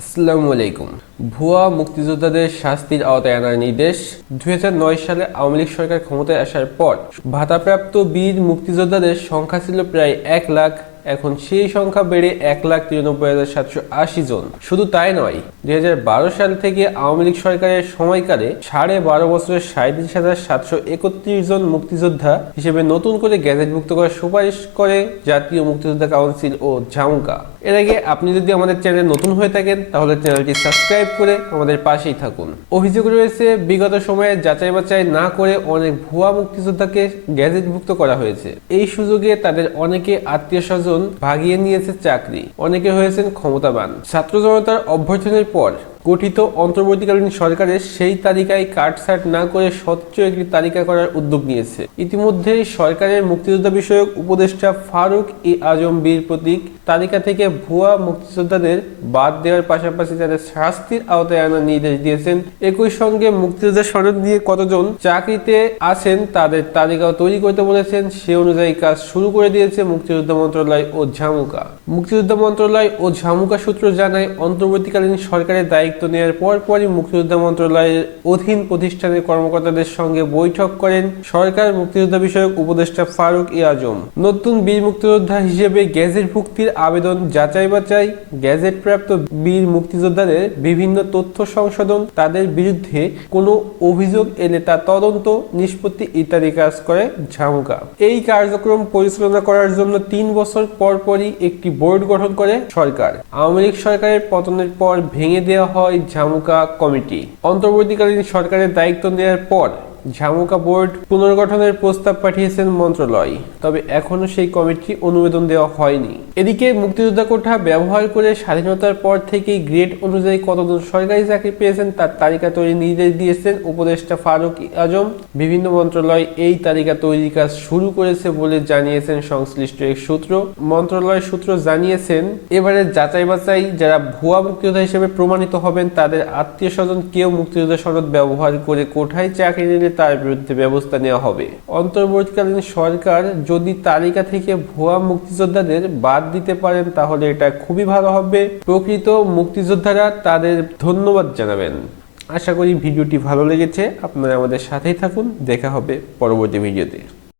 আসসালামু আলাইকুম। ভুয়া মুক্তিযোদ্ধাদের শাস্তির আওতায় আনার নির্দেশ। 2009 সালে আওয়ামী লীগ সরকার ক্ষমতায় আসার পর ভাতাপ্রাপ্ত বীর মুক্তিযোদ্ধাদের সংখ্যা ছিল প্রায় 1 লাখ। এখন সেই সংখ্যা বেড়ে 1,93,780 জন। শুধু তাই নয়, 2012 সাল থেকে আওয়ামী লীগ সরকারের সময়কালে 12.5 বছরের 37,731 জন মুক্তিযোদ্ধা হিসেবে নতুন করে গ্যাজেটভুক্ত করার সুপারিশ করে জাতীয় মুক্তিযোদ্ধা কাউন্সিল ও জামুকা। এর আগে আপনি যদি আমাদের চ্যানেলে নতুন হয়ে থাকেন তাহলে চ্যানেলটি সাবস্ক্রাইব করে আমাদের পাশেই থাকুন। অভিযোগ রয়েছে, বিগত সময়ে যাচাই বাছাই না করে অনেক ভুয়া মুক্তিযোদ্ধাকে গ্যাজেটভুক্ত করা হয়েছে। এই সুযোগে তাদের অনেকে আত্মীয় স্বজন ভাগিয়ে নিয়েছে চাকরি, অনেকে হয়েছেন ক্ষমতাবান। ছাত্র জনতার অভ্যর্থনের পর গঠিত অন্তর্বর্তীকালীন সরকারের সেই তালিকায় কাটছাট না করে স্বচ্ছ একটি তালিকা করার উদ্যোগ নিয়েছে। ইতিমধ্যেই সরকারের মুক্তিযোদ্ধা বিষয়ক উপদেষ্টা ফারুক ই আজম বীর প্রতীক তালিকা থেকে ভুয়া মুক্তিযোদ্ধাদের বাদ দেওয়ার পাশাপাশি তাদের শাস্তির আওতায় আনার নির্দেশ দিয়েছেন। একই সঙ্গে মুক্তিযোদ্ধা সনদ নিয়ে কতজন চাকরিতে আছেন তাদের তালিকাও তৈরি করতে বলেছেন। সে অনুযায়ী কাজ শুরু করে দিয়েছে মুক্তিযোদ্ধা মন্ত্রণালয় ও জামুকা। মুক্তিযোদ্ধা মন্ত্রণালয় ও জামুকা সূত্র জানায়, অন্তর্বর্তীকালীন সরকারের দায়িত্ব নেওয়ার পরপরই মুক্তিযোদ্ধা মন্ত্রণালয়ের অধীন প্রতিষ্ঠানের কর্মকর্তাদের সঙ্গে বৈঠক করেন সরকার মুক্তিযোদ্ধা বিষয়ক উপদেষ্টা ফারুক ই আজম। নতুন বীর মুক্তিযোদ্ধা হিসেবে গ্যাজেট ভুক্তির আবেদন যাচাই বাছাই, গ্যাজেট প্রাপ্ত বীর মুক্তিযোদ্ধাদের বিভিন্ন তথ্য সংশোধন, তাদের বিরুদ্ধে কোনো অভিযোগ এলে তা তদন্ত নিষ্পত্তি ইত্যাদি কাজ করে জামুকা। এই কার্যক্রম পরিচালনা করার জন্য 3 বছর পরপরই একটি বোর্ড গঠন করে সরকার। আওয়ামী লীগ সরকারের পতনের পর ভেঙে দেওয়া হয় জামুকা কমিটি। অন্তর্বর্তীকালীন সরকারের দায়িত্ব নেওয়ার পর জামুকা বোর্ড পুনর্গঠনের প্রস্তাব পাঠিয়েছেন মন্ত্রণালয়, তবে এখনো সেই কমিটি অনুমোদন দেওয়া হয়নি। এদিকে মুক্তিযোদ্ধা কোঠা ব্যবহার করে স্বাধীনতার পর থেকেই গ্রেড অনুযায়ী কতজন সরকারি চাকরি পেয়েছেন তার তালিকা তৈরির নির্দেশ দিয়েছেন উপদেষ্টা ফারুক ই আজম। বিভিন্ন মন্ত্রণালয় এই তালিকা তৈরির কাজ শুরু করেছে বলে জানিয়েছেন সংশ্লিষ্ট এক সূত্র। মন্ত্রণালয় সূত্র জানিয়েছেন, এবারে যাচাই বাছাই যারা ভুয়া মুক্তিযোদ্ধা হিসেবে প্রমাণিত হবেন তাদের আত্মীয় স্বজন কেউ মুক্তিযোদ্ধা সনদ ব্যবহার করে কোঠায় চাকরি নিলে তার বিরুদ্ধে ব্যবস্থা নেওয়া হবে। অন্তর্বর্তীকালীন সরকার যদি তালিকা থেকে ভুয়া মুক্তিযোদ্ধাদের বাদ দিতে পারেন তাহলে এটা খুবই ভালো হবে। প্রকৃত মুক্তিযোদ্ধারা তাদের ধন্যবাদ জানাবেন। আশা করি ভিডিওটি ভালো লেগেছে। আপনারা আমাদের সাথেই থাকুন। দেখা হবে পরবর্তী ভিডিওতে।